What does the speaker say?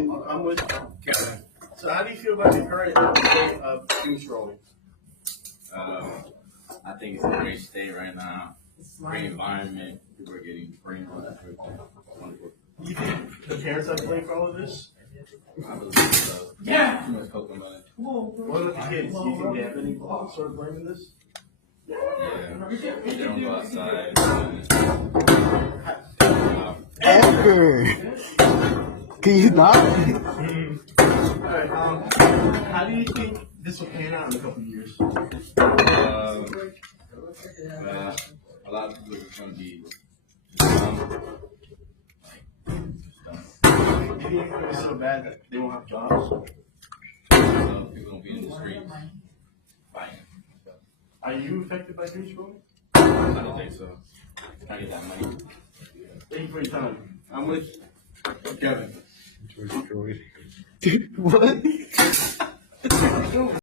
And I'm with Kevin. So how do you feel about the current state of doom scrolling? I think it's a great state right now. Great environment. People are getting brainwashed. You think the parents have blamed for all of this? I believe so. Yeah. Too much coconut. What about the kids? Do you think they have any sort of blame in this? Yeah. They don't go outside. Edgar, can you not? Alright, how do you think this will pan out in a couple of years? A lot of people are going to be dumb. Do you think it's so bad that they won't have jobs? So people going to be in the streets fighting. Are you affected by doom scrolling? I don't think so. I need that money. Thank you for your time. I'm with Kevin. What?